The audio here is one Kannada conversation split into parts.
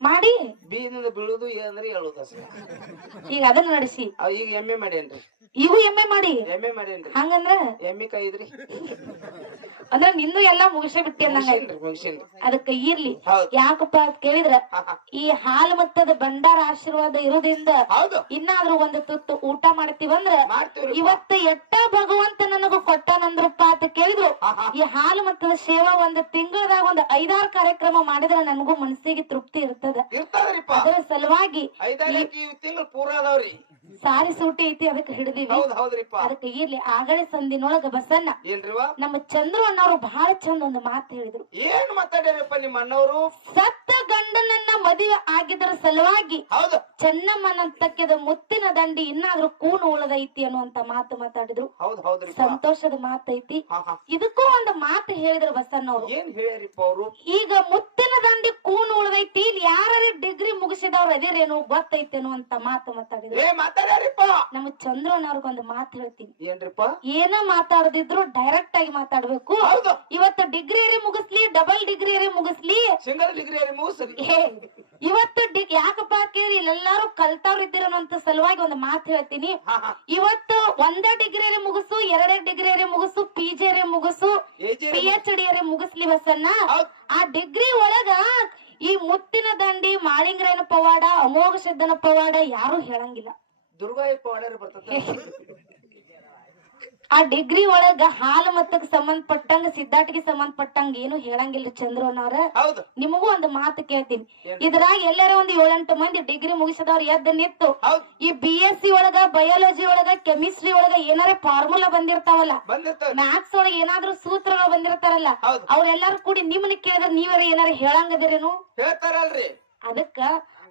ಮಾಡಿ. ಬೀನಿಂದ ಬೀಳುದು ಏನಂದ್ರೆ ಹೇಳುದು ಈಗ ಅದನ್ನ ನಡೆಸಿ. ಅವ್ ಈಗ ಎಮ್ಮೆ ಮಾಡೇನ್ರಿ. ಈಗ ಎಮ್ಮೆ ಮಾಡಿ. ಎಮ್ಮೆ ಮಾಡ್ಯಾನ್ರಿ ಹಂಗಂದ್ರ ಎಮ್ಮೆ ಕಾಯಿದ್ರಿ. ಅಂದ್ರ ನಿಂದು ಎಲ್ಲಾ ಮುಗಿಸೇ ಬಿಟ್ಟಿ ಅನ್ನಂಗ ಅದಕ್ಕ ಇರ್ಲಿ. ಯಾಕಪ್ಪ ಅಂತ ಕೇಳಿದ್ರ. ಈ ಹಾಲು ಮತ್ತದ ಭಂಡಾರ ಆಶೀರ್ವಾದ ಇರೋದ್ರಿಂದ ಇನ್ನಾದ್ರೂ ಒಂದು ತುತ್ತು ಊಟ ಮಾಡ್ತೀವಂದ್ರ ಇವತ್ತ ಎಟ್ಟ ಭಗವಂತ ನನಗ ಕೊಟ್ಟನಂದ್ರಪ್ಪ ಅಂತ ಕೇಳಿದ್ರು. ಈ ಹಾಲು ಮತ್ತದ ಸೇವಾ ಒಂದ್ ತಿಂಗಳದಾಗ ಒಂದ್ ಐದಾರು ಕಾರ್ಯಕ್ರಮ ಮಾಡಿದ್ರ ನನಗೂ ಮನಸ್ಸಿಗೆ ತೃಪ್ತಿ ಇರ್ತದ. ಅದರ ಸಲುವಾಗಿ ಸಾರಿ ಸೂಟಿ ಐತಿ ಅದಕ್ಕೆ ಹಿಡಿದಿವಿ. ಅದಕ್ಕೆ ಇರ್ಲಿ. ಆಗಳೆ ಸಂದಿನೊಳಗ ಬಸನ್ನ ನಮ್ಮ ಚಂದ್ರು ಅಣ್ಣವ್ರು ಬಹಳ ಚಂದ ಒಂದು ಮಾತು ಹೇಳಿದ್ರು. ಏನ್ ಮಾತಾಡ್ಯಾರಪ್ಪ ನಿಮ್ಮ ಅಣ್ಣವರು ಸತ್ತ ಗಂಡನನ್ನ ಮದುವೆ ಆಗಿದ್ರ ಸಲುವಾಗಿ ಹೌದು. ಚೆನ್ನಮ್ಮನಂತಕ್ಕೆದ ಮುತ್ತಿನ ದಂಡಿ ಇನ್ನಾದ್ರೂ ಕೂನು ಉಳದೈತಿ ಅನ್ನುವಂತ ಮಾತು ಮಾತಾಡಿದ್ರು. ಹೌದ್ ಸಂತೋಷದ ಮಾತೈತಿ. ಇದಕ್ಕೂ ಒಂದು ಮಾತು ಹೇಳಿದ್ರು ಬಸನ್ನವ್ರು ಏನ್ ಹೇಳ್ಯಾರಿಪ್ಪ ಅವರು? ಈಗ ಮುತ್ತಿನ ದಂಡಿ ಕೂನು ಉಳದೈತಿ ಇಲ್ಲಿ ಯಾರೇ ಡಿಗ್ರಿ ಮುಗಿಸಿದವ್ರು ಅದಿರೇನು ಗೊತ್ತೈತಿ ಅನ್ನುವಂತ ಮಾತು ಮಾತಾಡಿದ್ರು. ಮಾತಾಡ್ಯಾರಿಪ್ಪ. ನಮ್ಮ ಚಂದ್ರನವ್ರಿಗೊಂದು ಮಾತು ಹೇಳ್ತೀನಿ. ಏನ್ರಿಪ್ಪ? ಏನ ಮಾತಾಡದಿದ್ರು ಡೈರೆಕ್ಟ್ ಆಗಿ ಮಾತಾಡ್ಬೇಕು. ಹೌದು. ಇವತ್ತು ಡಿಗ್ರಿಯರೇ ಮುಗಿಸ್ಲಿ ಡಬಲ್ ಡಿಗ್ರಿಯರೇ ಮುಗಿಸ್ಲಿ. ಸಿಂಗಲ್ ಡಿಗ್ರಿ ಮುಗಿಸ್ರಿ ಮುಗಸಲಿ. ಇವತ್ತು ಡಿ- ಯಾಕಪ್ಪ ಕೇಳಿ ಇಲ್ಲೆಲ್ಲಾರು ಕಲ್ತವ್ರು ಇದ್ದೀರನ್ನೋಂತ ಸಲುವಾಗಿ ಒಂದು ಮಾತು ಹೇಳ್ತೀನಿ. ಇವತ್ತು ಒಂದೇ ಡಿಗ್ರಿಯರೇ ಮುಗಿಸು ಎರಡೇ ಡಿಗ್ರಿಯರೇ ಮುಗಿಸು ಪಿ ಜಿ ಮುಗಿಸು ಪಿ ಎಚ್ ಡಿಯರೇ ಮುಗಿಸ್ಲಿ ಬಸ್ಸನ್ನ ಆ ಡಿಗ್ರಿ ಒಳಗ ಈ ಮುತ್ತಿನ ದಂಡಿ ಮಾಳಿಂಗ್ರನ ಪವಾಡ ಅಮೋಘ ಸಿದ್ದನ ಪವಾಡ ಯಾರು ಹೇಳಂಗಿಲ್ಲ. ದುರ್ಗಾಯ ಪವಾಡ ಬರ್ತದ ಆ ಡಿಗ್ರಿ ಒಳಗ ಹಾಲು ಮತ್ತಕ್ ಸಂಬಂಧಪಟ್ಟಂಗ ಸಿದ್ಧಾಟಿಗೆ ಸಂಬಂಧಪಟ್ಟಂಗ ಏನು ಹೇಳಂಗಿಲ್ಲ ಚಂದ್ರನವ್ರ ಹೌದು. ನಿಮಗೂ ಒಂದು ಮಾತು ಕೇಳ್ತೀನಿ? ಇದ್ರಾಗ ಎಲ್ಲರ ಒಂದ್ ಏಳೆಂಟು ಮಂದಿ ಡಿಗ್ರಿ ಮುಗಿಸಿದವ್ರ ಎದ್ದ ನಿತ್ತು ಈ ಬಿ ಎಸ್ ಸಿ ಒಳಗ ಬಯಾಲಜಿ ಒಳಗ ಕೆಮಿಸ್ಟ್ರಿ ಒಳಗ ಏನಾರ ಫಾರ್ಮುಲಾ ಬಂದಿರ್ತಾವಲ್ಲ? ಮ್ಯಾಥ್ಸ್ ಒಳಗ ಏನಾದ್ರೂ ಸೂತ್ರಗಳು ಬಂದಿರ್ತಾರಲ್ಲ ಅವ್ರೆಲ್ಲಾರು ಕೂಡಿ ನಿಮ್ನ ಕೇಳಿದ್ರೆ ನೀವರ ಏನಾರ ಹೇಳಂಗದಿರೇನು? ಹೇಳ್ತಾರಲ್ರಿ. ಅದಕ್ಕ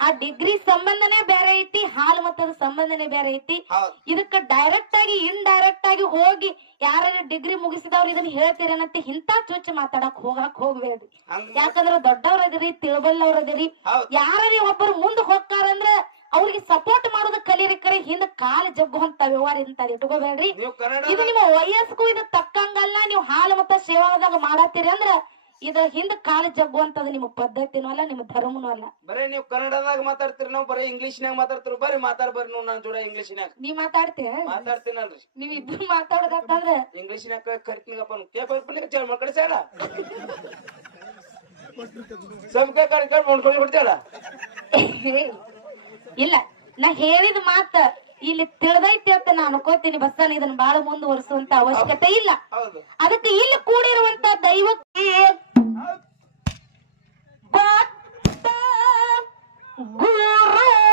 ಆ ಡಿಗ್ರಿ ಸಂಬಂಧನೇ ಬೇರೆ ಐತಿ ಹಾಲು ಮತ್ತದ ಸಂಬಂಧನೇ ಬೇರೆ ಐತಿ. ಇದಕ್ಕ ಡೈರೆಕ್ಟ್ ಆಗಿ ಇನ್ಡೈರೆಕ್ಟ್ ಆಗಿ ಹೋಗಿ ಯಾರ ಡಿಗ್ರಿ ಮುಗಿಸಿದವ್ರು ಇದನ್ನ ಹೇಳ್ತೀರನಂತೆ ಇಂತ ಚುಚ್ಚು ಮಾತಾಡಕ್ ಹೋಗಾಕ್ ಹೋಗ್ಬೇಡ್ರಿ. ಯಾಕಂದ್ರೆ ದೊಡ್ಡವ್ರ ಅದಿರಿ ತಿಳಬಲ್ಲವ್ರ ಅದಿರಿ. ಯಾರೇ ಒಬ್ಬರು ಮುಂದ್ ಹೋಗ್ತಾರಂದ್ರ ಅವ್ರಿಗೆ ಸಪೋರ್ಟ್ ಮಾಡೋದ್ ಕಲೀರಿ ಕರೆ ಹಿಂದ ಕಾಲ ಜಗ್ಗುವಂತ ವ್ಯವಹಾರ ಇಂತ ಇಟ್ಕೋಬೇಡ್ರಿ. ಇದು ನಿಮ್ಮ ವಯಸ್ಸಿಗೂ ಇದು ತಕ್ಕಂಗಲ್ಲ ನೀವು ಹಾಲು ಮತ್ತ ಸೇವಾದಾಗ ಮಾಡತ್ತೀರಿ ಅಂದ್ರ ಇದ ಹಿಂದ ಕಾಲ ಜಗ್ಗುವಂತದ ನಿಮ್ ಪದ್ಧತಿನೂ ಅಲ್ಲ ನಿಮ್ ಧರ್ಮನೂ ಅಲ್ಲ. ಬರೇ ನೀವು ಕನ್ನಡದಾಗ ಮಾತಾಡ್ತೀರಿ ನಾವು ಬರೀ ಇಂಗ್ಲಿಷ್ನ್ಯಾಗ ಮಾತಾಡ್ತಿರೋ ಬರ್ರಿ ಮಾತಾಡ ಬರ್ರಿ ನೋಡ್ ನಾನ್ ಜೋಡ ಇಂಗ್ಲಿಷ್ನ್ಯಾಗ. ನೀ ಮಾತಾಡ್ತೀಯ ಮಾತಾಡ್ತೀನಲ್ರಿ. ನೀವ್ ಇಬ್ರು ಮಾತಾಡೋದಂದ್ರ ಇಂಗ್ಲಿಷ್ನ್ಯಾಗ ಕರಿತೀನಪ್ಪ ಕೇಳ್ಪಡ್ಲಿಕ್ಕೆ ಚೇಳ ಮಕ್ಕಳು ಸೇಡ ಸಮಕ ಕಣ್ ಮಾಡ್ಕೊಂಡು ಬಿಡ್ತಾಳ ಇಲ್ಲ ನಾ ಹೇಳಿದ ಮಾತ ಇಲ್ಲಿ ತಿಳಿದೈತಿ ಅಂತ ನಾ ಅನ್ಕೋತೀನಿ ಬಸ್ಸನ ಇದನ್ನ ಬಾಳ ಮುಂದುವರಿಸುವಂತ ಅವಶ್ಯಕತೆ ಇಲ್ಲ. ಹೌದು. ಅದಕ್ಕೆ ಇಲ್ಲಿ ಕೂಡಿರುವಂತ ದೈವಕ್ಕೆ But the guru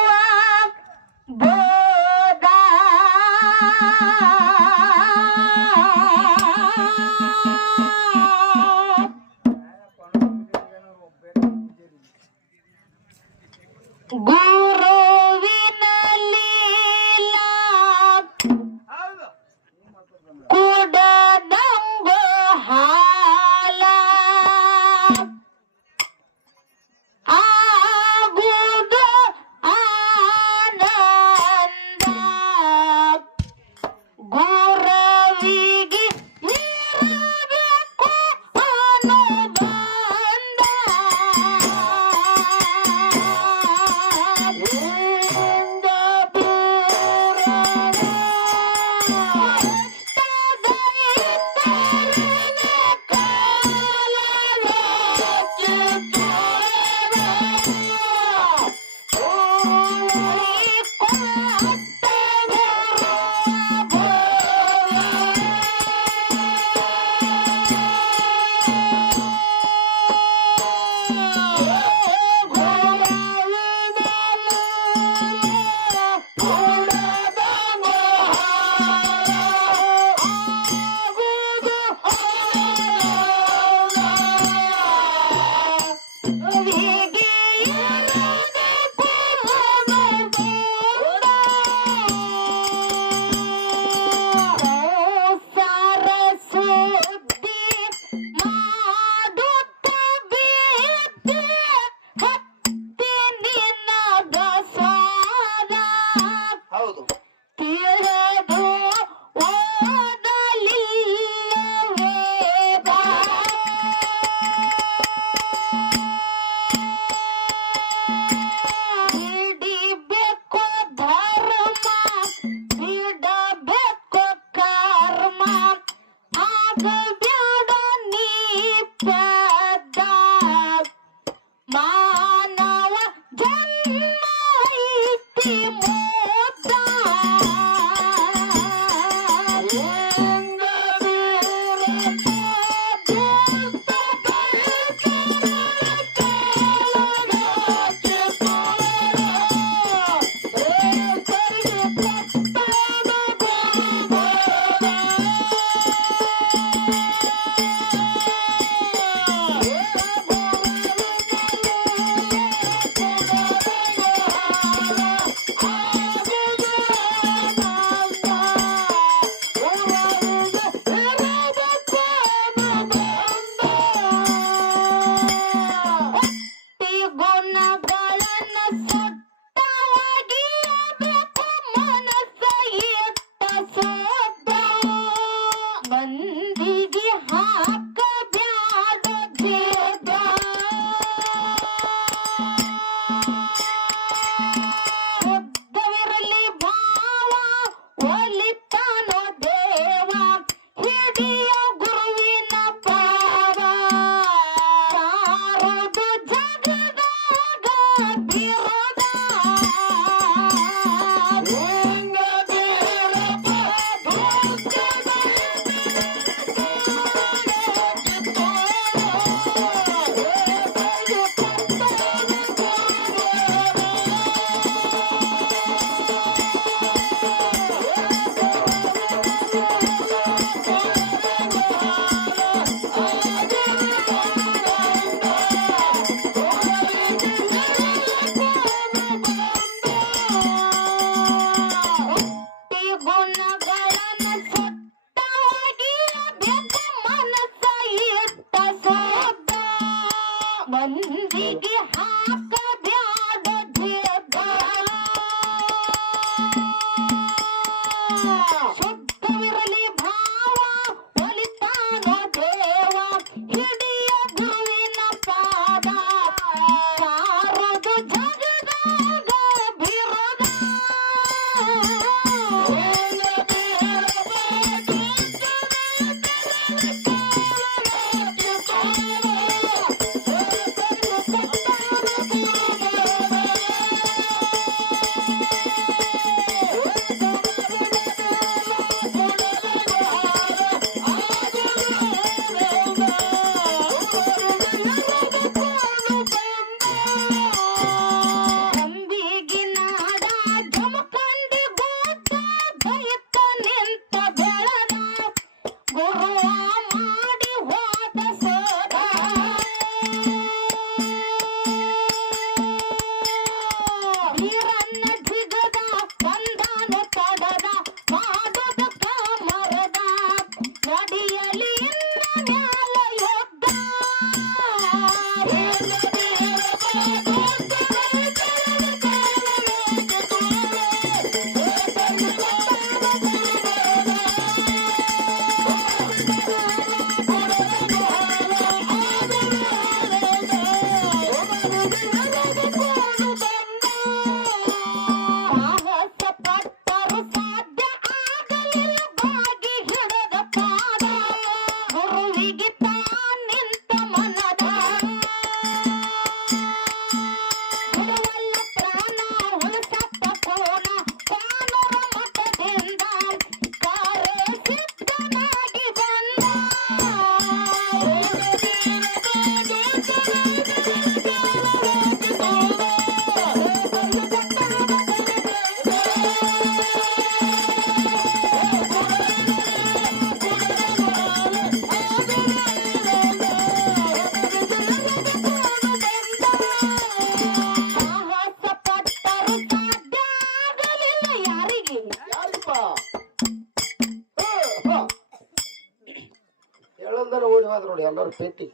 ಪೇಟಿ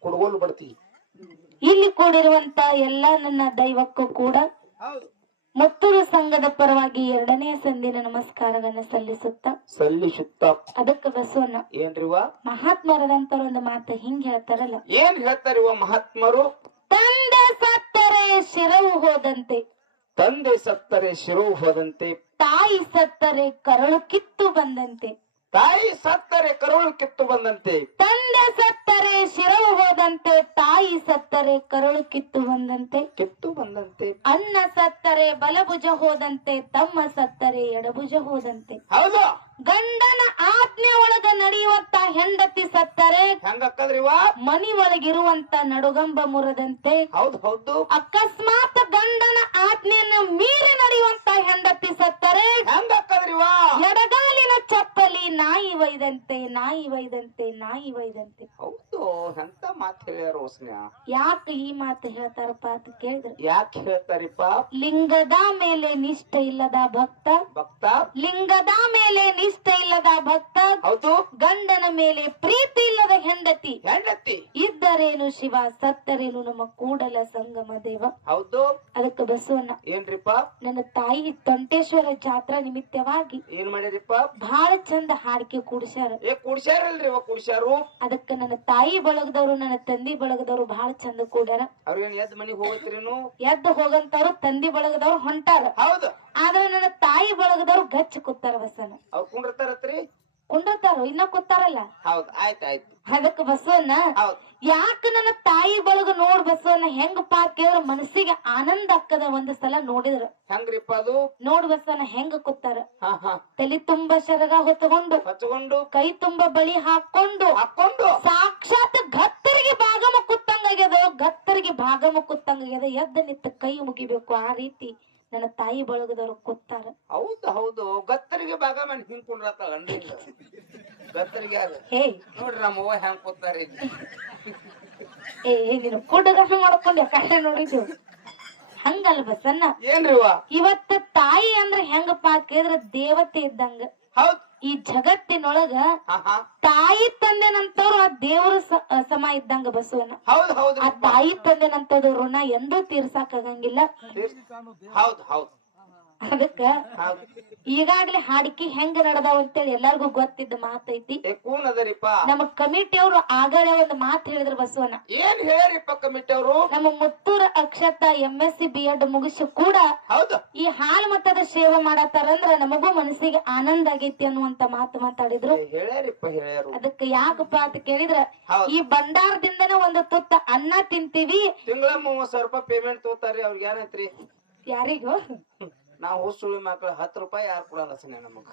ಕುಡ್ಗೋಲು ಬಡ್ತೀವಿ ಇಲ್ಲಿ ಕೂಡಿರುವಂತ ಎಲ್ಲಾ ನನ್ನ ದೈವಕ್ಕೂ ಕೂಡ ಮುತ್ತೂರು ಸಂಘದ ಪರವಾಗಿ ಎರಡನೇ ಸಂದಿನ ನಮಸ್ಕಾರವನ್ನ ಸಲ್ಲಿಸುತ್ತ ಸಲ್ಲಿಸುತ್ತ ಅದಕ್ಕೆ ಬಸವಣ್ಣ ಏನ್ರಿವ ಮಹಾತ್ಮರದಂತರ ಒಂದು ಮಾತು ಹಿಂಗ್ ಹೇಳ್ತಾರಲ್ಲ. ಏನ್ ಹೇಳ್ತಾರಿವ ಮಹಾತ್ಮರು? ತಂದೆ ಸತ್ತರೆ ಶಿರವು ಹೋದಂತೆ. ತಂದೆ ಸತ್ತರೆ ಶಿರವು ಹೋದಂತೆ. ತಾಯಿ ಸತ್ತರೆ ಕರಳು ಕಿತ್ತು ಬಂದಂತೆ. ತಾಯಿ ಸತ್ತರೆ ಕರುಳು ಕಿತ್ತು ಬಂದಂತೆ. ತಂದೆ ಸತ್ತರೆ ಶಿರವು ಹೋದಂತೆ ತಾಯಿ ಸತ್ತರೆ ಕರಳು ಕಿತ್ತು ಬಂದಂತೆ. ಕಿತ್ತು ಬಂದಂತೆ. ಅನ್ನ ಸತ್ತರೆ ಬಲಭುಜ ಹೋದಂತೆ ತಮ್ಮ ಸತ್ತರೆ ಎಡಭುಜ ಹೋದಂತೆ. ಹೌದು. ಗಂಡನ ಆಜ್ಞೆ ಒಳಗ ನಡೆಯುವಂತ ಹೆಂಡತಿ ಸತ್ತರೆ ಹೆಂಗಕ್ಕದ್ರಿವ ಮನಿ ಒಳಗಿರುವಂತ ನಡುಗಂಬ ಮುರದಂತೆ. ಹೌದು ಹೌದು. ಅಕಸ್ಮಾತ್ ಗಂಡನ ಆಜ್ಞೆಯನ್ನು ಮೀರಿ ನಡೆಯುವಂತ ಹೆಂಡತಿ ಸತ್ತರೆ. ಹೆಂಗಕ್ಕದ್ರಿವ ಎಡಗಾಲಿನ ಚಪ್ಪಲಿ ನಾಯಿ ಒಯ್ದಂತೆ ನಾಯಿ ಒಯ್ದಂತೆ ನಾಯಿ ಒಯ್ದಂತೆ. ಹೌದು ಎಂತ ಮಾತು ಹೇಳ್ಯಾರ ಯಾಕೆ ಈ ಮಾತು ಹೇಳ್ತಾರಪ್ಪ ಅಂತ ಕೇಳಿದ್ರೆ. ಯಾಕೆ ಹೇಳ್ತಾರಿಪ್ಪ? ಲಿಂಗದ ಮೇಲೆ ನಿಷ್ಠೆ ಇಲ್ಲದ ಭಕ್ತ. ಭಕ್ತ? ಲಿಂಗದ ಮೇಲೆ ನಿಷ್ಠೆ ಇಲ್ಲದ ಭಕ್ತ ಹೌದು. ಗಂಡನ ಮೇಲೆ ಪ್ರೀತಿ ಇಲ್ಲದ ಹೆಂಡತಿ. ಹೆಂಡತಿ. ಇದ್ದರೇನು ಶಿವ? ಸತ್ತರೇನು ನಮ್ಮ ಕೂಡಲ ಸಂಗಮ ದೇವ? ಹೌದು. ಅದಕ್ಕೆ ಬಸವಣ್ಣ ಏನ್ರಿಪ್ಪ? ನನ್ನ ತಾಯಿ ತಂಟೇಶ್ವರ ಜಾತ್ರಾ ನಿಮಿತ್ತವಾಗಿ ಏನ್ ಮಾಡ್ಯಾರಿಪ್ಪ ಬಹಳ ಚಂದ ಹಾಡಿಕೆ ಕೂಡಿಸ್ಯಾರ. ಏ ಕುಡ್ಸ್ಯಾರಲ್ರಿ ಕುಡ್ಸ್ಯಾರು. ಅದಕ್ಕೆ ನನ್ನ ತಾಯಿ ಬಳಗದವರು ನನ್ನ ತಂದಿ ಬಳಗದವರು ಬಹಳ ಚಂದ ಕೂಡ್ಯಾರ. ಅವ್ರೇನ್ ಎದ್ ಮನಿ ಹೋಗತ್ರೇನು? ಎದ್ದು ಹೋಗಂತವ್ರು ತಂದಿ ಬಳಗದವ್ರು ಹೊಂಟಾರ. ಹೌದು. ಆದ್ರೆ ನನ್ನ ತಾಯಿ ಬಳಗದವ್ರು ಗಚ್ಚ ಕೂತಾರ ಬಸವಣ್ಣ. ಅವ್ರು ಕುಂಡಿರ್ತಾರತ್ರಿ? ಕುಂಡಿರ್ತಾರ ಇನ್ನ ಕೂತಾರಲ್ಲ? ಹೌದ್ ಆಯ್ತ್ ಆಯ್ತು. ಅದಕ್ಕೆ ಬಸವಣ್ಣ ಹೌದ್. ಯಾಕ ನನ್ನ ತಾಯಿ ಬಳಗ ನೋಡ್ ಬಸವಣ್ಣ ಹೆಂಗ ಕೇಳಿದ್ರ ಮನಸ್ಸಿಗೆ ಆನಂದ ಅಕ್ಕದ ಒಂದ್ ಸಲ ನೋಡಿದ್ರ. ಹೆಂಗ್ರಿಪ್ಪ ಅದು? ನೋಡ್ ಬಸವಣ್ಣ ಹೆಂಗ ಕೂತಾರ? ಹಾ ತಲೆ ತುಂಬಾ ಶರಗ ಹೊತ್ತಕೊಂಡು ಹಚ್ಕೊಂಡು ಕೈ ತುಂಬಾ ಬಳಿ ಹಾಕೊಂಡು ಹಾಕೊಂಡು ಸಾಕ್ಷಾತ್ ಗತ್ತರಿಗೆ ಭಾಗಮ ಕೂತಂಗಾಗ್ಯದ ಗತ್ತರಿಗೆ ಭಾಗಮ ಕೂತಂಗಾಗ್ಯದ ಎದ್ದ ನಿತ್ತ ಕೈ ಮುಗಿಬೇಕು ಆ ರೀತಿ ನನ್ನ ತಾಯಿ ಬಳಗದವ್ರು ಕೂತಾರ ಹೌದು ಹೌದು. ಗತ್ತರಿಗೆ ಭಾಗ ಮನ್ ಹಿಂಗ್ ಕುಂಡ್ರತಾಳ ಗತ್ತರಿಗೆ ಯಾರು? ಹೇ ನೋಡ್ರಿ ನಮ್ಮ ಅವ್ವ ಹೆಂಗ್ ಕೂತಾರ ಏ ನೀನು ಕುಡ್ಡಗ ಮಾಡ್ಕೊಂಡೆ. ಕಡೆ ನೋಡಿದ್ದು. ಹಂಗಲ್ ಬಸನ್ನ ಏನ್ರಿವ ಇವತ್ತ ತಾಯಿ ಅಂದ್ರ ಹೆಂಗಪ್ಪ ಕೇಳಿದ್ರ ದೇವತೆ ಇದ್ದಂಗ. ಹೌದ್. ಈ ಜಗತ್ತಿನೊಳಗ ತಾಯಿ ತಂದೆ ನಂತವ್ರು ತಂದೆನಂತವ್ರು ಆ ದೇವ್ರ ಸಮ ಇದ್ದಂಗ ಬಸವನ ಆ ತಾಯಿ ತಾಯಿ ತಂದೆನಂತದ್ದು ಋಣ ಎಂದೂ ತೀರ್ಸಾಕ್ ಆಗಂಗಿಲ್ಲ ಹೌದು ಹೌದ್. ಅದಕ್ಕ ಈಗಾಗ್ಲೇ ಹಾಡಿಕೆ ಹೆಂಗ ನಡೆದಾವ ಅಂತೇಳಿ ಎಲ್ಲಾರ್ಗು ಗೊತ್ತಿದ್ದ ಮಾತೈತಿ. ಏ ಕೂನ್ ಅದರಿಪ್ಪ. ನಮ್ಮ ಕಮಿಟಿ ಅವರು ಆಗಲೇ ಒಂದು ಮಾತು ಹೇಳಿದ್ರು ಬಸವನ ಏನ್ ಹೇಳಿರಿಪ್ಪ ಕಮಿಟಿ ಅವರು? ನಮ್ಮ ಮುತ್ತೂರ Akshata M S C B Ed ಮುಗಿಸಿ ಕೂಡ ಹೌದು. ಈ ಹಾಲ್ ಮತದ ಸೇವೆ ಮಾಡತ್ತಾರಂದ್ರ ನಮಗೂ ಮನಸ್ಸಿಗೆ ಆನಂದ ಆಗೈತಿ ಅನ್ನುವಂತ ಮಾತು ಮಾತಾಡಿದ್ರು. ಹೇಳ್ಯಾರಿಪ್ಪ ಹೇಳ್ಯಾರು. ಅದಕ್ಕೆ ಯಾಕಪ್ಪ ಅಂತ ಕೇಳಿದ್ರ ಈ ಭಂಡಾರದಿಂದನೇ ಒಂದು ತುತ್ತ ಅನ್ನ ತಿಂತೀವಿ. ತಿಂಗಳ ಮೂವತ್ ಸಾವಿರ ರೂಪಾಯಿ ಪೇಮೆಂಟ್ ತಗೋತಾರ್ರಿ ಅವ್ರಿಗೆ ಏನೈತ್ರಿ? ಯಾರಿಗೂ? ನಾವು ಸುಳಿ ಮಕ್ಳ ಹತ್ತು ರೂಪಾಯಿ ಯಾರು ಕೊಡಲ್ಲ ಸನೆ ನಮಗ?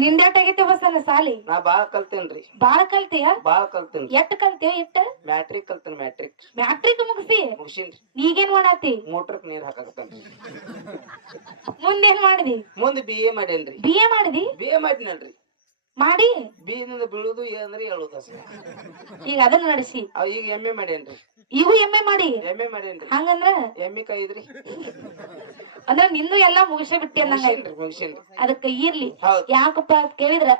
ನಿಂದೇಟ್ ಆಗೈತಿ ಬಸನ ಸಾಲಿ? ನಾ ಬಾಳ ಕಲ್ತೇನ್ರಿ ಬಾಳ ಕಲ್ತಿಯ? ಬಾಳ ಕಲ್ತೇನ್ರಿ ಎಟ್ ಕಲ್ತಿಯ ಎಟ್ಟ ಮ್ಯಾಟ್ರಿಕ್ ಕಲ್ತೇನ್ ಮ್ಯಾಟ್ರಿಕ್ ಮ್ಯಾಟ್ರಿಕ್ ಮುಗಿಸಿ? ಮುಗಿಸಿನ್ರಿ ಈಗೇನ್ ಮಾಡಾತಿ? ಮೋಟ್ರಕ್ ನೀರ್ ಹಾಕಾಕತ್ತೇನ್ರಿ ಮುಂದೇನ್ ಮಾಡಿದಿ? ಮುಂದೆ ಬಿ ಎ ಮಾಡೇನ್ರಿ. ಬಿ ಎ ಮಾಡಿದಿ? ಬಿ ಎ ಮಾಡಿನಲ್ರಿ ಮಾಡಿ. ಬೀದಿಂದ ಬೀಳುದು ಅಂದ್ರೆ ಹೇಳುದ ಈಗ ಅದನ್ನ ನಡೆಸಿ. ಅವ್ ಈಗ ಎಮ್ಮೆ ಮಾಡಿ ಮಾಡೇನ್ರಿ ಇವು ಎಮ್ಮೆ ಮಾಡಿ. ಎಮ್ಮೆ ಮಾಡಿ ಮಾಡೇನ್ರಿ ಹಂಗಂದ್ರ? ಎಮ್ಮೆ ಎ ಕೈದ್ರಿ ಅಂದ್ರ ನಿಂದು ಎಲ್ಲಾ ಮುಗಿಸೇ ಬಿಟ್ಟಿ ಅಲ್ಲ ಮುಗಿಸಿನ್ರಿ ಅದಕ್ಕ ಇರ್ಲಿ. ಯಾಕಪ್ಪ ಅಂತ ಕೇಳಿದ್ರ.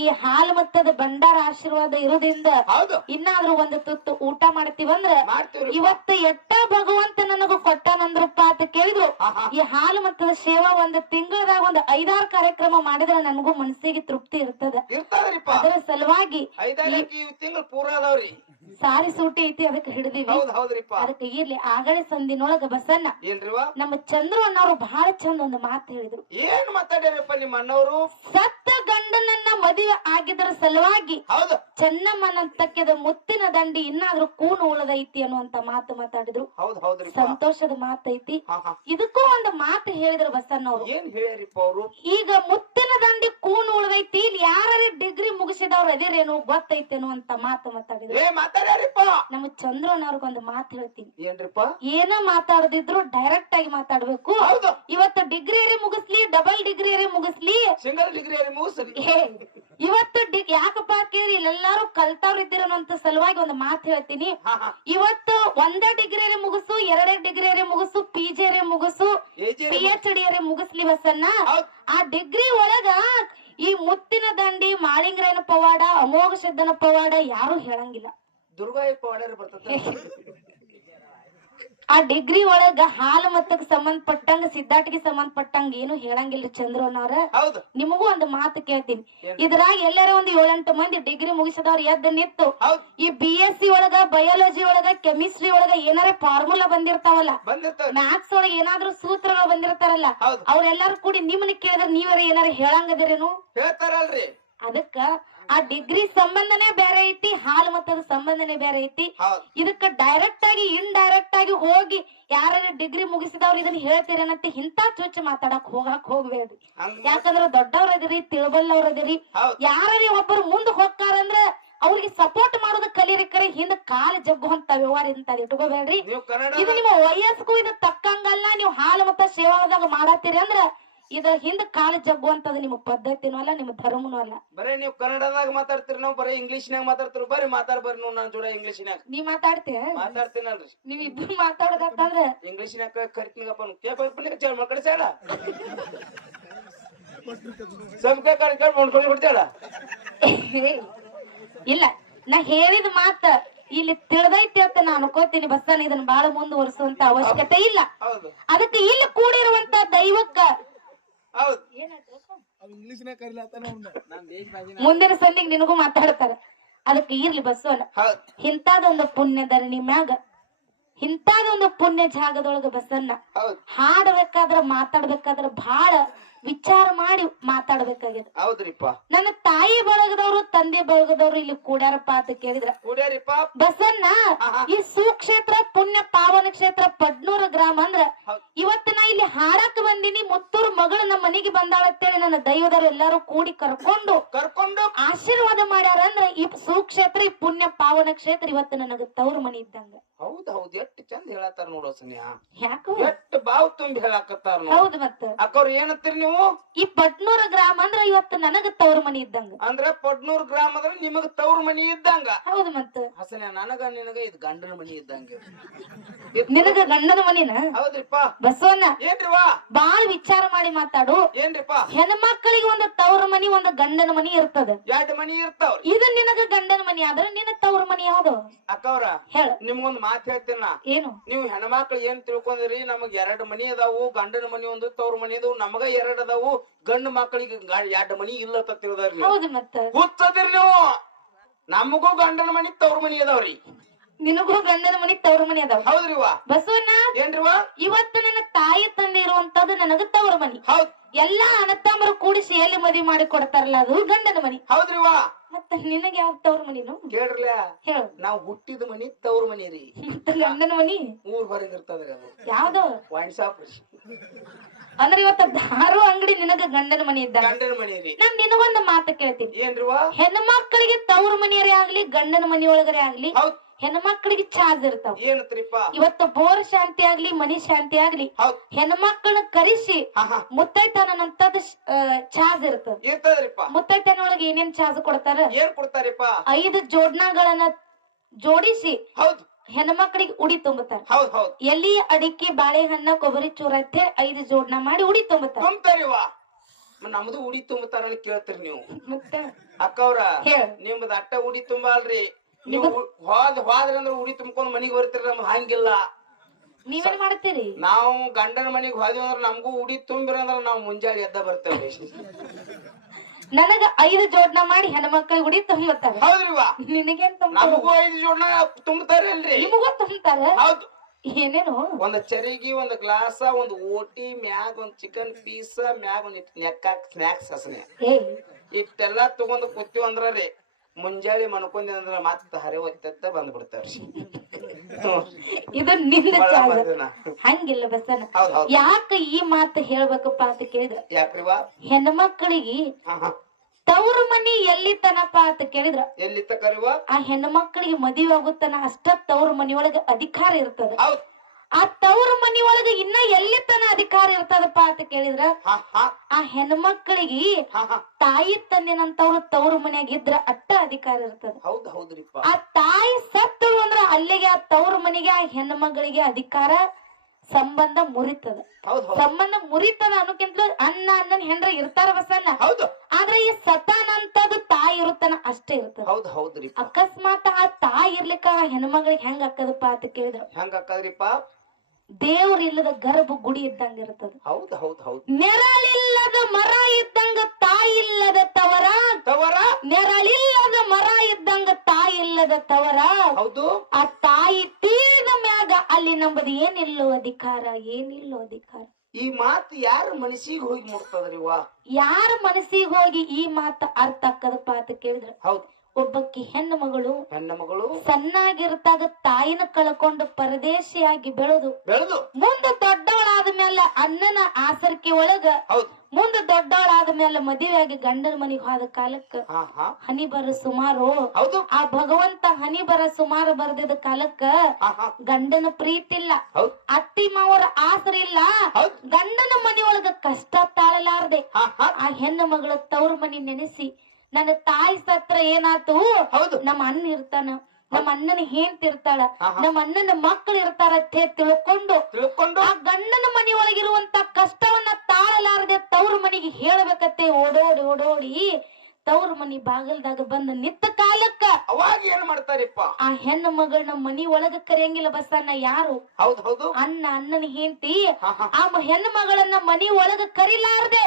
ಈ ಹಾಲು ಮತ್ತದ ಭಂಡಾರ ಆಶೀರ್ವಾದ ಇರೋದ್ರಿಂದ ಇನ್ನಾದ್ರೂ ಒಂದು ತುತ್ತು ಊಟ ಮಾಡ್ತೀವಂದ್ರ ಇವತ್ತ ಎಟ್ಟ ಭಗವಂತ ನನಗ ಕೊಟ್ಟಾನಂದ್ರಪ್ಪ ಅಂತ ಕೇಳಿದ್ರು. ಈ ಹಾಲು ಮತ್ತದ ಸೇವಾ ಒಂದ್ ತಿಂಗಳದಾಗ ಒಂದ್ ಐದಾರು ಕಾರ್ಯಕ್ರಮ ಮಾಡಿದ್ರೆ ನನಗೂ ಮನಸ್ಸಿಗೆ ತೃಪ್ತಿ ಇರ್ತದ. ಇರ್ತದ್ರಿಪ್ಪ. ಅದರ ಸಲುವಾಗಿ ಐದಾರಕ್ಕೆ ಈ ತಿಂಗಳು ಪೂರ ಅದಾವ್ರಿ. ಸಾರಿ ಸೂಟಿ ಐತಿ ಅದಕ್ಕೆ ಹಿಡಿದಿವಿ. ಹೌದ್ ಹೌದ್ರಿಪ್ಪ. ಅದಕ್ಕೆ ಇರ್ಲಿ ಆಗಳೆ ಸಂದಿನೊಳಗ ಬಸನ್ನ ಏನ್ರಿವ ನಮ್ಮ ಚಂದ್ರು ಅನ್ನೋರು ಬಹಳ ಚಂದ ಒಂದು ಮಾತು ಹೇಳಿದ್ರು. ಏನ್ ಮಾತಾಡ್ಯಾರಪ್ಪ ನಿಮ್ಮ ಅಣ್ಣವ್ರು? ಸತ್ತ ಗಂಡನನ್ನ ಮದುವೆ ಆಗಿದ್ರ ಸಲುವಾಗಿ ಹೌದು. ಚೆನ್ನಮ್ಮನ ತಕ್ಕಿದ ಮುತ್ತಿನ ದಂಡಿ ಇನ್ನಾದ್ರೂ ಕೂನು ಉಳದೈತಿ ಅನ್ನುವಂತ ಮಾತು ಮಾತಾಡಿದ್ರು. ಹೌದ್ ಹೌದ್ರಿಪ್ಪ. ಸಂತೋಷದ ಮಾತೈತಿ. ಇದಕ್ಕೂ ಒಂದು ಮಾತು ಹೇಳಿದ್ರು ಬಸನ್ನವ್ರು ಏನ್ ಹೇಳ್ಯಾರಿಪ್ಪ ಅವರು? ಈಗ ಮುತ್ತಿನ ದಂಡಿ ಕೂನು ಉಳದೈತಿ ಇಲ್ಲಿ ಯಾರೇ ಡಿಗ್ರಿ ಮುಗಿಸಿದವ್ರು ಅದೇರೇನು ಗೊತ್ತೈತೆ ಅನ್ನುವಂತ ಮಾತು ಮಾತಾಡಿದ್ರು. ಮಾತಾಡ್ಯಾರಿಪ್ಪ ನಮ್ಮ ಚಂದ್ರನವ್ರಿಗೆ ಒಂದು ಮಾತು ಹೇಳ್ತೀನಿ. ಏನ್ರಿಪ್ಪ? ಏನ ಮಾತಾಡದಿದ್ರು ಡೈರೆಕ್ಟ್ ಆಗಿ ಮಾತಾಡ್ಬೇಕು. ಹೌದು. ಇವತ್ತು ಡಿಗ್ರಿ ಮುಗಿಸ್ಲಿ ಡಬಲ್ ಡಿಗ್ರಿ ಮುಗಿಸ್ಲಿ. ಸಿಂಗಲ್ ಡಿಗ್ರಿ ಮುಗಿಸ್ರಿ. ಇವತ್ತು ಡಿ ಯಾಕಪ್ಪ ಕೇಳಿ ಇಲ್ಲೆಲ್ಲಾರು ಕಲ್ತವ್ರು ಇದ್ದೀರನ್ನೋಂತ ಸಲುವಾಗಿ ಒಂದು ಮಾತು ಹೇಳ್ತೀನಿ. ಹಾ ಹಾ. ಇವತ್ತು ಒಂದೇ ಡಿಗ್ರಿ ಮುಗಿಸು ಎರಡೇ ಡಿಗ್ರಿ ಮುಗಿಸು ಪಿ ಜಿ ಮುಗಿಸು ಏಜಿ ಪಿ ಎಚ್ ಡಿ ಮುಗಿಸ್ಲಿ ಬಸನ್ನ ಹೌದ್. ಆ ಡಿಗ್ರಿ ಒಳಗ ಈ ಮುತ್ತಿನ ದಂಡಿ ಮಾಳಿಂಗರಾಯನ ಪವಾಡ ಅಮೋಘ ಸಿದ್ದನ ಪವಾಡ ಯಾರು ಹೇಳಂಗಿಲ್ಲ. ದುರ್ಗಾಯಪ್ಪ ಒಳ್ಳೆ ಬರ್ತದ ಆ ಡಿಗ್ರಿ ಒಳಗ ಹಾಲು ಮತ್ತಕ್ ಸಂಬಂಧಪಟ್ಟಂಗ ಸಿದ್ಧಾಟಿಗೆ ಸಂಬಂಧಪಟ್ಟಂಗ ಏನು ಹೇಳಂಗಿಲ್ಲ ಚಂದ್ರನವ್ರ ಅನ್ನೋರ? ನಿಮಗೂ ಒಂದು ಮಾತು ಕೇಳ್ತೀನಿ? ಇದ್ರಾಗ ಎಲ್ಲಾರ ಒಂದು ಏಳೆಂಟು ಮಂದಿ ಡಿಗ್ರಿ ಮುಗಿಸಿದವ್ರು ಎದ್ದ ನಿತ್ತು ಈ ಬಿ ಎಸ್ ಸಿ ಒಳಗ ಬಯಾಲಜಿ ಒಳಗ ಕೆಮಿಸ್ಟ್ರಿ ಒಳಗ ಏನಾರ ಫಾರ್ಮುಲಾ ಬಂದಿರ್ತಾವಲ್ಲ? ಬಂದಿರ್ತಾವ. ಮ್ಯಾಥ್ಸ್ ಒಳಗ ಏನಾದ್ರು ಸೂತ್ರಗಳು ಬಂದಿರ್ತಾರಲ್ಲ ಅವ್ರೆಲ್ಲಾರು ಕೂಡಿ ನಿಮ್ಮನ್ನ ಕೇಳಿದ್ರೆ ನೀವರ ಏನಾರ ಹೇಳಂಗದಿರೇನು? ಹೇಳ್ತಾರಲ್ರಿ. ಅದಕ್ಕ ಆ ಡಿಗ್ರಿ ಸಂಬಂಧನೇ ಬೇರೆ ಐತಿ ಹಾಲು ಮತ್ತದ ಸಂಬಂಧನೇ ಬೇರೆ ಐತಿ. ಇದಕ್ಕ ಡೈರೆಕ್ಟ್ ಆಗಿ ಇನ್ಡೈರೆಕ್ಟ್ ಆಗಿ ಹೋಗಿ ಯಾರ ಡಿಗ್ರಿ ಮುಗಿಸಿದವ್ರು ಇದನ್ನ ಹೇಳ್ತೀರೇನಂತ ಇಂತ ಚುಚ್ಚ ಮಾತಾಡಕ್ ಹೋಗಾಕ್ ಹೋಗ್ಬೇಡ್ರಿ. ಹಂಗ ಯಾಕಂದ್ರ ದೊಡ್ಡವ್ರ ಅದಿರಿ ತಿಳ್ಬಲ್ಲವ್ರ ಅದಿರಿ. ಯಾರೀ ಒಬ್ಬರು ಮುಂದ್ ಹೋಗ್ತಾರಂದ್ರ ಅವ್ರಿಗೆ ಸಪೋರ್ಟ್ ಮಾಡೋದ್ ಕಲೀರಿಕರೆ ಹಿಂದ ಕಾಲ ಜಗ್ಗುವಂತ ವ್ಯವಹಾರ ಇಂತ ಇಟ್ಕೋಬೇಡ್ರಿ. ಇದು ನಿಮ್ಮ ವಯಸ್ಸಿಗೂ ಇದು ತಕ್ಕಂಗಲ್ಲ ನೀವು ಹಾಲು ಮತ್ತ ಸೇವಾದಾಗ ಮಾಡತ್ತೀರಿ ಅಂದ್ರ ಇದ ಹಿಂದ ಕಾಲ ಜಗ್ಗುವಂತದ ನಿಮ್ ಪದ್ಧತಿನೂ ಅಲ್ಲ ನಿಮ್ ಧರ್ಮನೂ ಅಲ್ಲ. ಬರೇ ನೀವು ಕನ್ನಡದಾಗ ಮಾತಾಡ್ತೀರಿ ನಾವು ಬರೀ ಇಂಗ್ಲಿಷ್ನ್ಯಾಗ ಮಾತಾಡ್ತೀರಿ ಬರ್ರಿ ಮಾತಾಡ್ ಬರ್ರಿ ನೋಡ್ ನನ್ ಜೋಡ ಇಂಗ್ಲಿಷ್ನ್ಯಾಗ. ನೀ ಮಾತಾಡ್ತೀಯ? ಮಾತಾಡ್ತೀನಲ್ರಿ. ನೀವ್ ಇಬ್ರು ಮಾತಾಡೋದಕ್ಕಂದ್ರೆ ಇಂಗ್ಲಿಷ್ ನಾಗ ಕರಿತೀನಪ್ಪ ಕೇಳ್ಕೊಳ್ಳಿ ಮಕ್ಕಳು ಸೇಡ ಸಂಕ ಬಿಡ್ತಾಳ ಇಲ್ಲ ನಾ ಹೇಳಿದ ಮಾತ ಇಲ್ಲಿ ತಿಳಿದೈತಿ ಅಂತ ನಾ ಅನ್ಕೋತೀನಿ ಬಸ್ಸನ್ ಇದನ್ನ ಬಾಳ ಮುಂದುವರಿಸುವಂತ ಅವಶ್ಯಕತೆ ಇಲ್ಲ. ಹೌದು. ಅದಕ್ಕೆ ಇಲ್ಲಿ ಕೂಡಿರುವಂತ ದೈವಕ್ಕ ಹೌದು. ಮುಂದಿನ ಸಂದಿಗೆ ನಿನಗೂ ಮಾತಾಡ್ತಾರ. ಅದಕ್ಕೆ ಇರ್ಲಿ ಬಸವನ ಹೌದು. ಇಂತಾದೊಂದು ಪುಣ್ಯ ಧರಣಿ ಮ್ಯಾಗ ಇಂಥದೊಂದು ಪುಣ್ಯ ಜಾಗದೊಳಗ ಬಸವನ್ನ ಹೌದು. ಹಾಡಬೇಕಾದ್ರ ಮಾತಾಡ್ಬೇಕಾದ್ರ ಬಹಳ ವಿಚಾರ ಮಾಡಿ ಮಾತಾಡ್ಬೇಕಾಗಿದೆ ಹೌದ್ರಿಪ್ಪ. ನನ್ನ ತಾಯಿ ಬಳಗದವ್ರು ತಂದೆ ಬಳಗದವ್ರು ಇಲ್ಲಿ ಕೂಡ್ಯಾರಪ್ಪ ಅಂತ ಕೇಳಿದ್ರ. ಕೂಡ್ಯಾರಿಪ್ಪ? ಬಸನ್ನ ಈ ಸುಕ್ಷೇತ್ರ ಪುಣ್ಯ ಪಾವನ ಕ್ಷೇತ್ರ ಪಡ್ನೂರ ಗ್ರಾಮ ಅಂದ್ರ. ಇವತ್ತು ನಾ ಇಲ್ಲಿ ಹಾಡಕ್ ಬಂದಿನಿ ಮುತ್ತೂರು ಮಗಳು ನಮ್ಮ ಮನೆಗೆ ಬಂದಾಳತ್ತೇಳಿ ನನ್ನ ದೈವದವ್ರು ಎಲ್ಲಾರು ಕೂಡಿ ಕರ್ಕೊಂಡು ಕರ್ಕೊಂಡು? ಆಶೀರ್ವಾದ ಮಾಡ್ಯಾರ ಅಂದ್ರ ಈ ಸುಕ್ಷೇತ್ರ ಈ ಪುಣ್ಯ ಪಾವನ ಕ್ಷೇತ್ರ ಇವತ್ತು ನನಗ ತವ್ರ ಮನೆ ಇದ್ದಂಗ. ಹೌದ್ ಹೌದ್ ಎಷ್ಟ್ ಚಂದ ಹೇಳತ್ತಾರ ನೋಡೋ ಸನ್ಯಾ ಯಾಕೋ? ಎಷ್ಟ್ ಬಾವ್ ತುಂಬಿ ಹೇಳಾಕತ್ತಾರ ನೋಡ್. ಹೌದು ಮತ್ತ. ಅಕ್ಕವ್ರ ಏನತ್ತೀರಿ ನೀವು? ಈ ಪಟ್ನೂರ ಗ್ರಾಮ ಅಂದ್ರ ಇವತ್ತು ನನಗ ತವ್ರ ಮನಿ ಇದ್ದಂಗ. ಅಂದ್ರೆ ಪಡ್ನೂರ್ ಗ್ರಾಮದ್ರ ನಿಮಗ್ ತವ್ರ ಮನಿ ಇದ್ದಂಗ. ಹೌದು ಮತ್ತ. ಹಸನ್ಯ ನನಗ ನಿನಗ ಇದು ಗಂಡನ ಮನಿ ಇದ್ದಂಗ ನಿನಗ ಗಂಡನ ಮನಿನ? ಹೌದ್ರಿಪ್ಪ. ಬಸವಣ್ಣ ಏನ್ರಿವಾ ಬಾಳ್ ವಿಚಾರ ಮಾಡಿ ಮಾತಾಡು. ಏನ್ರಿಪ್ಪ? ಹೆಣ್ಮಕ್ಳಿಗೆ ಒಂದು ತವ್ರ ಮನಿ ಒಂದು ಗಂಡನ ಮನಿ ಇರ್ತದ. ಎರಡ್ ಮನಿ ಇರ್ತಾವ್ರಿ. ಇದು ನಿನಗ ಗಂಡನ ಮನಿ ಆದ್ರ ನಿನ್ನ ತವ್ರ ಮನಿ ಯಾವ್ದು? ಅಕ್ಕವ್ರ ಹೇಳ. ನಿಮ್ಗೊಂದ್ ಮಾತ್ ಹೇಳ್ತೀನಿ ನಾ. ಏನು? ನೀವು ಹೆಣ್ಮಕ್ಳು ಏನ್ ತಿಳ್ಕೊಂಡ್ರಿ? ನಮಗ್ ಎರಡ್ ಮನಿ ಅದಾವು ಗಂಡನ ಮನಿ ಒಂದು ತವ್ರ ಮನಿ ಅದಾವು ನಮಗ ಎರಡ್ ಅದಾವು. ಗಂಡ ಮಕ್ಕಳಿಗೆ ಎರಡ್ ಮನಿ ಇಲ್ಲ ಅಂತ ತಿಳಿದಾರಿ ಹುಚ್ಚದಿರಿ ನೀವು. ನಮಗೂ ಗಂಡನ ಮನಿ ತವ್ರ ಮನಿ ಅದಾವ್ರಿ. ನಿನಗೂ ಗಂಡನ ಮನಿ ತವ್ರ ಮನಿ ಅದಾವ. ಹೌದ್ರಿವಾ ಬಸವಣ್ಣ ಏನ್ರಿವಾ ಇವತ್ತು ನನ್ನ ತಾಯಿ ತಂದೆ ಇರುವಂತದ್ದು ನನಗ ತವ್ರ ಮನಿ. ಹೌದ್. ಎಲ್ಲಾ ಅಣ್ಣತಮ್ಮರು ಕೂಡಿಸಿ ಎಲ್ಲಿ ಮದುವೆ ಮಾಡಿ ಕೊಡ್ತಾರಲ್ಲ ಅದು ಗಂಡನ ಮನಿ. ಹೌದ್ರಿವಾ ಮತ್ತ ನಿನಗೆ ಯಾವ ತವ್ರ ಮನಿನು? ಕೇಳ್ರಲ್ಲ ಹೇಳು. ನಾವ್ ಹುಟ್ಟಿದ ಮನಿ ತವ್ರ ಮನಿ ರೀ ಮತ್ತ ಗಂಡನ ಮನಿ? ಊರ್ ಹೊರಗೆ ಇರ್ತದ್ರಿ ಅದು. ಯಾವ್ದು? ವೈನ್ ಶಾಪ್ ಅಂದ್ರೆ ಇವತ್ತ ದಾರು ಅಂಗಡಿ ನಿನಗ ಗಂಡನ ಮನಿ ಇದ್ದ. ಗಂಡನ ಮನಿ ರೀ ನಾನ್ ನಿನಗೊಂದು ಮಾತು ಕೇಳ್ತೀನಿ. ಏನ್ರಿವ ಹೆಣ್ಮಕ್ಳಿಗೆ ತವ್ರ ಮನೆಯರೇ ಆಗ್ಲಿ ಗಂಡನ ಮನಿಯೊಳಗರೇ ಆಗ್ಲಿ ಹೌದ್. ಹೆಣ್ಮಕ್ಳಿಗೆ ಚಾರ್ಜ್ ಇರ್ತಾವ. ಏನತ್ರಿಪ್ಪ? ಇವತ್ತು ಬೋರ್ ಶಾಂತಿ ಆಗ್ಲಿ ಮನಿ ಶಾಂತಿ ಆಗ್ಲಿ ಹೆಣ್ಮಕ್ಳನ್ನ ಕರೆಸಿ ಮುತ್ತೈತನಂತದ ಚಾರ್ಜ್ ಇರ್ತದ. ಮುತ್ತೈತನ ಮುತ್ತೈತನೊಳಗೆ ಏನೇನ್ ಚಾರ್ಜ್ ಕೊಡ್ತಾರ? ಏನ್ ಕೊಡ್ತಾರಿಪ್ಪ? ಐದು ಜೋಡ್ನಾಗಳನ್ನ ಜೋಡಿಸಿ ಹೌದ್. ಹೆಣ್ಮಕ್ಳಿಗೆ ಉಡಿ ತುಂಬತಾರ ಹೌದ್ ಹೌದ್. ಎಲ್ಲಿ ಅಡಿಕೆ ಬಾಳೆಹಣ್ಣ ಕೊಬ್ಬರಿ ಚೂರ ಅಂತ ಐದು ಜೋಡ್ನ ಮಾಡಿ ಉಡಿ ತುಂಬುತ್ತಾರೆ. ತುಂಬ್ತಾರಿವಾ ನಮ್ದು ಉಡಿ ತುಂಬತಾರ ಕೇಳ್ತೀರಿ ನೀವು. ಮತ್ತೆ? ಅಕ್ಕವ್ರ ಹೇಳ. ನಿಮ್ದು ಅಟ್ಟ ಉಡಿ ತುಂಬಲ್ರಿ. ನೀವು ಹೋದ್ ಹೋದ್ರ ಅಂದ್ರೆ ಉಡಿ ತುಂಬ್ಕೊಂಡ್ ಮನಿಗ್ ಬರ್ತೀರಿ ನಮ್ ಹಂಗಿಲ್ಲ. ನೀವೇನ್ ಮಾಡ್ತೀರಿ? ನಾವು ಗಂಡನ ಮನಿಗ್ ಹೋದ್ವಿ ಅಂದ್ರ ನಮಗೂ ಉಡಿ ತುಂಬಿರಂದ್ರ ನಾವು ಮುಂಜಾನೆ ಎದ್ದ ಬರ್ತೇವೆ ನನಗ ಐದು ಜೋಡ್ನ ಮಾಡಿ ಹೆಣ್ಮಕ್ಳಿಗೆ ಉಡಿ ತುಂಬುತ್ತಾರೆ ಹೌದ್ರಿವಾ ನಿನಗೇನ್ ತುಂಬ ನಮಗೂ ಐದು ಜೋಡ್ನ ನಿಮಗೂ ತುಂಬುತ್ತಾರ ಹೌದು. ಏನೇನು? ಒಂದ್ ಚರಿಗೆ ಒಂದ್ ಗ್ಲಾಸ ಒಂದ್ ಓಟಿ ಮ್ಯಾಗ ಒಂದ್ ಚಿಕನ್ ಪೀಸ್ ಮ್ಯಾಗ ಒಂದ್ ನೆಕ್ಕ ನೆಕ್ಕಾಕ್ ಸ್ನಾಕ್ಸ್ ಹಸನೆ ಏ. ಇಷ್ಟೆಲ್ಲಾ ತಗೊಂಡ್ ಕೂತೀವಿ ಅಂದ್ರ ರೀ ಮುಂಜಾನೆ ಮನ್ಕೊಂಡಿ ಅಂದ್ರ ಮತ್ತ ಹರೆ ಒತ್ತ ಬಂದ್ ಬಿಡ್ತಾವ್ರಿ ಇದು ನಿಂದ ಹಂಗಿಲ್ಲ ಬಸನ ಯಾಕ ಈ ಮಾತು ಹೇಳ್ಬೇಕಪ್ಪ ಅಂತ ಕೇಳಿದ? ಯಾಕ್ರಿವಾ ಹೆಣ್ಮಕ್ಳಿಗೆ ತವ್ರ ಮನಿ ಎಲ್ಲಿ ತನಪ ಅಂತ ಕೇಳಿದ್ರ? ಎಲ್ಲಿ ತಕರಿವ ಆ ಹೆಣ್ಮಕ್ಳಿಗೆ ಮದುವೆ ಆಗುತ್ತನ ಅಷ್ಟ ತವ್ರ ಮನಿಯೊಳಗ ಅಧಿಕಾರ ಇರ್ತದ. ಹೌದ್. ಆ ತವ್ರ ಮನಿಯೊಳಗ ಇನ್ನ ಎಲ್ಲಿ ತನ ಅಧಿಕಾರ ಇರ್ತದಪ್ಪ ಅಂತ ಕೇಳಿದ್ರ ಆ ಹೆಣ್ಮಕ್ಳಿಗೆ ತಾಯಿ ತಂದೆನಂತವ್ರು ತವ್ರ ಮನ್ಯಾಗ ಇದ್ರ ಅಟ್ಟ ಅಧಿಕಾರ ಇರ್ತದ. ಆ ತಾಯಿ ಸತ್ತಳು ಅಂದ್ರ ಅಲ್ಲಿಗೆ ಆ ತವ್ರ ಮನೆಗೆ ಆ ಹೆಣ್ಣು ಮಗಳಿಗೆ ಅಧಿಕಾರ ಸಂಬಂಧ ಮುರಿತದ. ಸಂಬಂಧ ಮುರಿತದ ಅನ್ನೋಕ್ಕಿಂತ ಅಣ್ಣ ಅಣ್ಣನ ಹೆಂಡ್ರ ಇರ್ತಾರ ಬಸಣ್ಣ. ಆದ್ರೆ ಈ ಸತಾನ ಅಂತದು ತಾಯಿ ಇರುತ್ತನ ಅಷ್ಟೇ ಇರ್ತದ. ಅಕಸ್ಮಾತ್ ಆ ತಾಯಿ ಇರ್ಲಿಕ್ಕ ಆ ಹೆಣ್ಮಗಳಿಗೆ ಹೆಂಗ್ ಅಕ್ಕದಪ್ಪ ಅಂತ ಕೇಳಿದ್ರ. ಹೆಂಗ್ ಅಕ್ಕದ್ರಿಪ್ಪ ದೇವ್ರ ಇಲ್ಲದ ಗರ್ಭ ಗುಡಿ ಇದ್ದಂಗ ಇರ್ತದ. ಹೌದು ಹೌದು ಹೌದ್. ನೆರಳಿಲ್ಲದ ಮರ ಇದ್ದಂಗ ತಾಯಿ ಇಲ್ಲದ ತವರ. ತವರ? ನೆರಳಿಲ್ಲದ ಮರ ಇದ್ದಂಗ ತಾಯಿ ಇಲ್ಲದ ತವರ. ಹೌದು. ಆ ತಾಯಿ ತೀರಿದ ಮ್ಯಾಗ ಅಲ್ಲಿ ನಮ್ಮದು ಏನಿಲ್ಲೋ ಅಧಿಕಾರ ಏನಿಲ್ಲೋ ಅಧಿಕಾರ. ಈ ಮಾತು ಯಾರ ಮನಸ್ಸಿಗೆ ಹೋಗಿ ಮುಟ್ತದ್ರಿ ವಾ ಯಾರ ಮನಸ್ಸಿಗೆ ಹೋಗಿ ಈ ಮಾತು ಅರ್ಥ ಆಕ್ಕದಪ್ಪ ಪಾತ ಕೇಳಿದ್ರ. ಹೌದ್. ಒಬ್ಬಕ್ಕಿ ಹೆಣ್ಣು ಮಗಳು ಹೆಣ್ಣು ಮಗಳು ಸಣ್ಣಾಗಿರ್ತಾಗ ತಾಯಿನ ಕಳ್ಕೊಂಡು ಪರದೇಶಿಯಾಗಿ ಬೆಳೆದು ಬೆಳೆದು ಮುಂದೆ ದೊಡ್ಡವಳಾದ ಮೇಲೆ ಅಣ್ಣನ ಆಸರಿಕೆ ಒಳಗ ಮುಂದೆ ದೊಡ್ಡವಳಾದ ಮೇಲೆ ಮದುವೆಯಾಗಿ ಗಂಡನ ಮನೆಗೆ ಹೋದ ಕಾಲಕ್ಕ ಹನಿ ಬರ ಸುಮಾರು. ಆ ಭಗವಂತ ಹನಿ ಬರ ಸುಮಾರು ಬರ್ದಿದ ಕಾಲಕ್ಕ ಗಂಡನ ಪ್ರೀತಿ ಇಲ್ಲ. ಅತ್ತಿ ಮಾವರ ಆಸರಿ ಇಲ್ಲ. ಗಂಡನ ಮನೆಯೊಳಗ ಕಷ್ಟ ತಾಳಲಾರ್ದೆ. ಆ ಹೆಣ್ಣು ಮಗಳ ತವ್ರ ಮನಿ ನೆನೆಸಿ ನನ್ನ ತಾಯಿ ಸತ್ರ ಏನಾತು? ಹೌದು. ನಮ್ಮ ಅಣ್ಣ ಇರ್ತಾನ. ನಮ್ಮ ಅಣ್ಣನ ಹೆಂಡ್ತಿ ಇರ್ತಾಳ. ನಮ್ಮ ಅಣ್ಣನ ಮಕ್ಕಳು ಇರ್ತಾರ ತಿಳ್ಕೊಂಡು ತಿಳ್ಕೊಂಡು. ಆ ಗಂಡನ ಮನೆಯೊಳಗಿರುವಂತ ಕಷ್ಟವನ್ನ ತಾಳಲಾರದೆ ತವ್ರ ಮನೆಗೆ ಹೇಳ್ಬೇಕತ್ತೆ ಓಡೋಡಿ ಓಡೋಡಿ. ತವ್ರ ಮನಿ ಬಾಗಲ್ದಾಗ ಬಂದ ನಿತ್ತ ಕಾಲಕ್ಕ ಅವಾಗ ಏನ್ ಮಾಡ್ತಾರಿಪ್ಪ? ಆ ಹೆಣ್ಣ ಮಗಳನ್ನ ಮನಿ ಒಳಗ ಕರೆಯಂಗಿಲ್ಲ ಬಸಣ್ಣ ಯಾರು? ಹೌದ್ ಹೌದು. ಅಣ್ಣ ಅಣ್ಣನ ಹೆಂಡತಿ ಆ ಹೆಣ್ಣ ಮಗಳನ್ನ ಮನಿ ಒಳಗ ಕರಿಲಾರ್ದೆ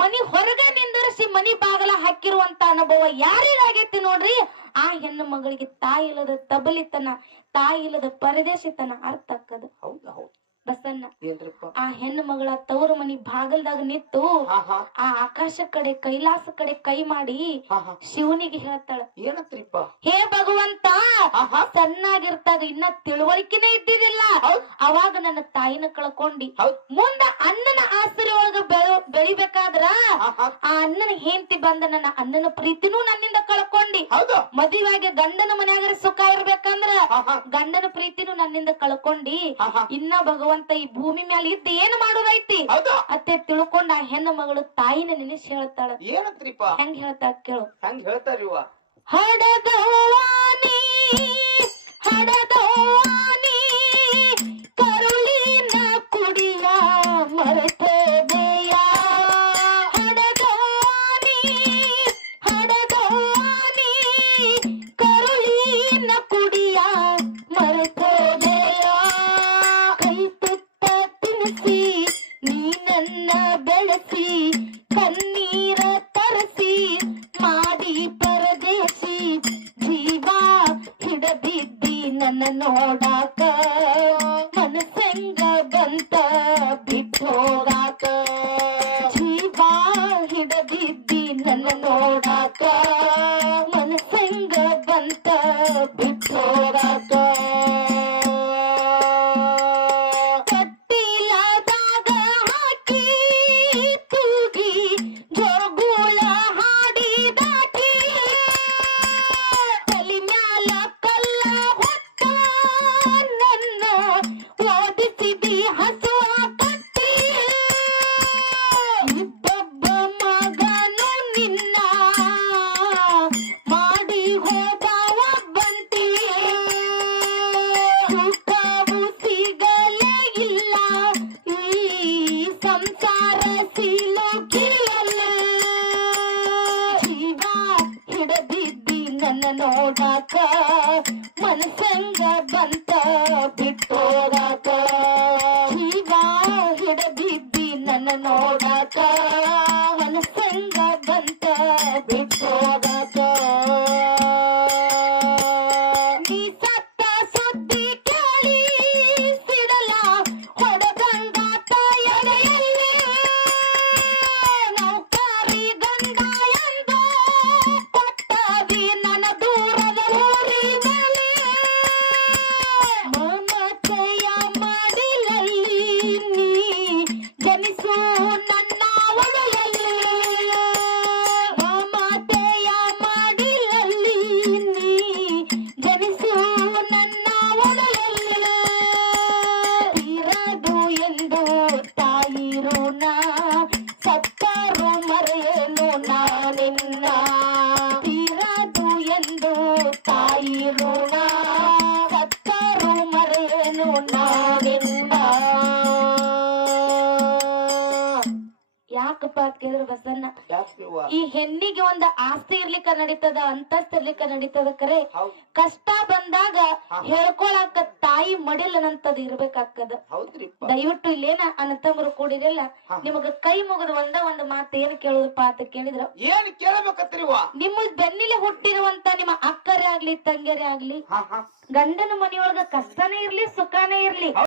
ಮನಿ ಹೊರಗ ನಿಂದರಿಸಿ ಮನಿ ಬಾಗಲ ಹಾಕಿರುವಂತ ಅನುಭವ ಯಾರಿಗಾಗೈತಿ ನೋಡ್ರಿ? ಆ ಹೆಣ್ಣು ಮಗಳಿಗೆ ತಾಯಿ ಇಲ್ಲದ ತಬಲಿತನ ತಾಯಿ ಇಲ್ಲದ ಪರದೇಶಿತನ ಅರ್ಥ ಆಕ್ಕದ ಹೌದು ಹೌದ್. ಏನ್ರಿಪ್ಪ? ಆ ಹೆಣ್ಣು ಮಗಳ ತವರು ಮನಿ ಬಾಗಲ್ದಾಗ ನಿಂತು ಆ ಆಕಾಶ ಕಡೆ ಕೈಲಾಸ ಕಡೆ ಕೈ ಮಾಡಿ ಶಿವನಿಗೆ ಹೇಳ್ತಾಳ ಏನತ್ರಿಪ್ಪ? ಹೇ ಭಗವಂತ ಸಣ್ಣಾಗಿರ್ತಾಗ ಇನ್ನ ತಿಳುವಳಿಕೆನೇ ಇದ್ದಿದಿಲ್ಲ ಅವಾಗ ನನ್ನ ತಾಯಿನ ಕಳ್ಕೊಂಡಿ ಮುಂದ ಅಣ್ಣನ ಆಸರೆ ಒಳಗ ಬೆಳಿಬೇಕಾದ್ರ ಆ ಅಣ್ಣನ ಹೆಂಡತಿ ಬಂದ ನನ್ನ ಅಣ್ಣನ ಪ್ರೀತಿನೂ ನನ್ನಿಂದ ಕಳ್ಕೊಂಡಿ. ಮದುವೆಗೆ ಗಂಡನ ಮನ್ಯಾಗ ಸುಖ ಇರ್ಬೇಕಂದ್ರ ಗಂಡನ ಪ್ರೀತಿನೂ ನನ್ನಿಂದ ಕಳ್ಕೊಂಡಿ. ಇನ್ನ ಭಗವಂತ ಈ ಭೂಮಿ ಮೇಲೆ ಇದ್ದ ಏನ್ ಮಾಡೋದೈತಿ? ಅತ್ತೆ ತಿಳ್ಕೊಂಡ ಆ ಹೆಣ್ಣು ಮಗಳು ತಾಯಿನ ನೆನೆಸಿ ಹೇಳ್ತಾಳ. ಏನಂತ್ರಿಪ್ಪ? ಹೆಂಗ್ ಹೇಳ್ತಾಳ ಕೇಳು. ಹೆಂಗ್ ಹೇಳ್ತಾರಿವ ಹಡದವಾನಿ ಹಡದವಾನಿ మనసంగా ಬಂತ బిట్టోరా ಒಂದ್ ಆಸ್ತಿ ಇರ್ಲಿಕ್ಕ ನಡೀತದ ಅಂತಸ್ತ್ ಇರ್ಲಿಕ್ಕ ನಡೀತದ ಕರೆ ಕಷ್ಟ ಬಂದಾಗ ಹೇಳ್ಕೊಳಕ ತಾಯಿ ಮಡಿಲನಂತದ್ ಇರ್ಬೇಕಾಗ್ತದ. ಹೌದ್ರಿಪ್ಪ. ದಯವಿಟ್ಟು ಇಲ್ಲೇನ ಅಣ್ಣತಮ್ಮರು ಕೂಡಿರಲ್ಲ ನಿಮಗ ಕೈ ಮುಗಿದ ಒಂದ ಒಂದ್ ಮಾತು ಏನ್ ಕೇಳುದಪ್ಪ ಅಂತ ಕೇಳಿದ್ರ? ಏನ್ ಕೇಳಬೇಕತ್ರಿ ನಿಮ್ಮ ಬೆನ್ನಿಲೆ ಹುಟ್ಟಿರುವಂತ ನಿಮ್ಮ ಅಕ್ಕರೇ ಆಗ್ಲಿ ತಂಗಿಯರೇ ಆಗ್ಲಿ ಗಂಡನ ಮನೆಯೊಳಗ ಕಷ್ಟನೇ ಇರ್ಲಿ ಸುಖನೇ ಇರ್ಲಿ.